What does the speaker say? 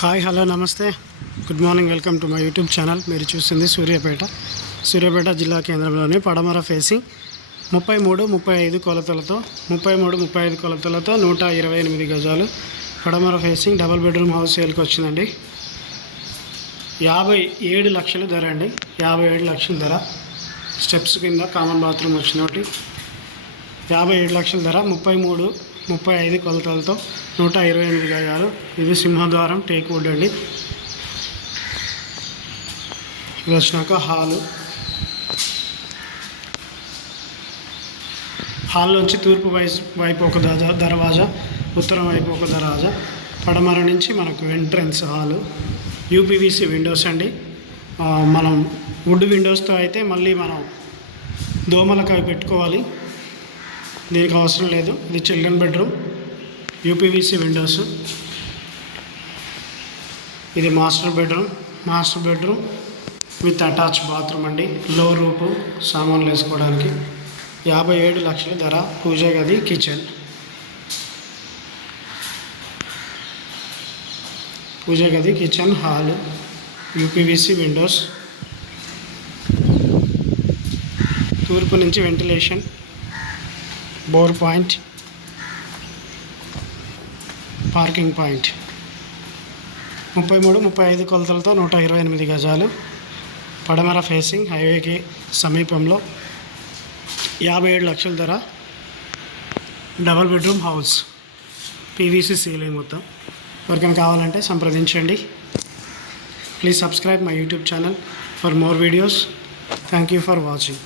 Hi hello నమస్తే good morning welcome to my YouTube channel. మీరు చూస్తుంది సూర్యాపేట జిల్లా కేంద్రంలోని పడమర ఫేసింగ్ 33-35 కొలతలతో 33-35 కొలతలతో 128 గజాలు పడమర ఫేసింగ్ డబుల్ బెడ్రూమ్ హౌస్ సేల్కి వచ్చిందండి. 57 లక్షల ధర అండి. 57 లక్షల ధర. స్టెప్స్ కింద కామన్ బాత్రూమ్ వచ్చినట్టు 57 లక్షల ధర. 33-35 కొలతలతో 128 గజాలు. ఇది సింహద్వారం టేక్ వుడ్ అండి. ఇది వచ్చినాక హాల్లోంచి తూర్పు వైపు ఒక దర్వాజా, ఉత్తరం వైపు ఒక దర్వాజా, పడమర నుంచి మనకు ఎంట్రన్స్ హాలు. యూపీవీసీ విండోస్ అండి. మనం వుడ్ విండోస్తో అయితే మళ్ళీ మనం దోమలకు అవి పెట్టుకోవాలి, దీనికి అవసరం లేదు. ఇది చిల్డ్రన్ బెడ్రూమ్, యూపీవీసీ విండోస్. ఇది master bedroom with attach bathroom అండి. లో రూపు సామాన్లు వేసుకోవడానికి. 57 లక్షల ధర. పూజ గది, కిచెన్, హాలు, యూపీవీసీ విండోస్. తూర్పు నుంచి ventilation, bore point, parking point. 33-35 కొలతలతో 128 గజాలు పడమర ఫేసింగ్, హైవేకి సమీపంలో. 57 లక్షల ధర. Double bedroom house, PVC ceiling మొత్తం. ఎవరికైనా కావాలంటే సంప్రదించండి. Please subscribe my YouTube channel for more videos. Thank you for watching.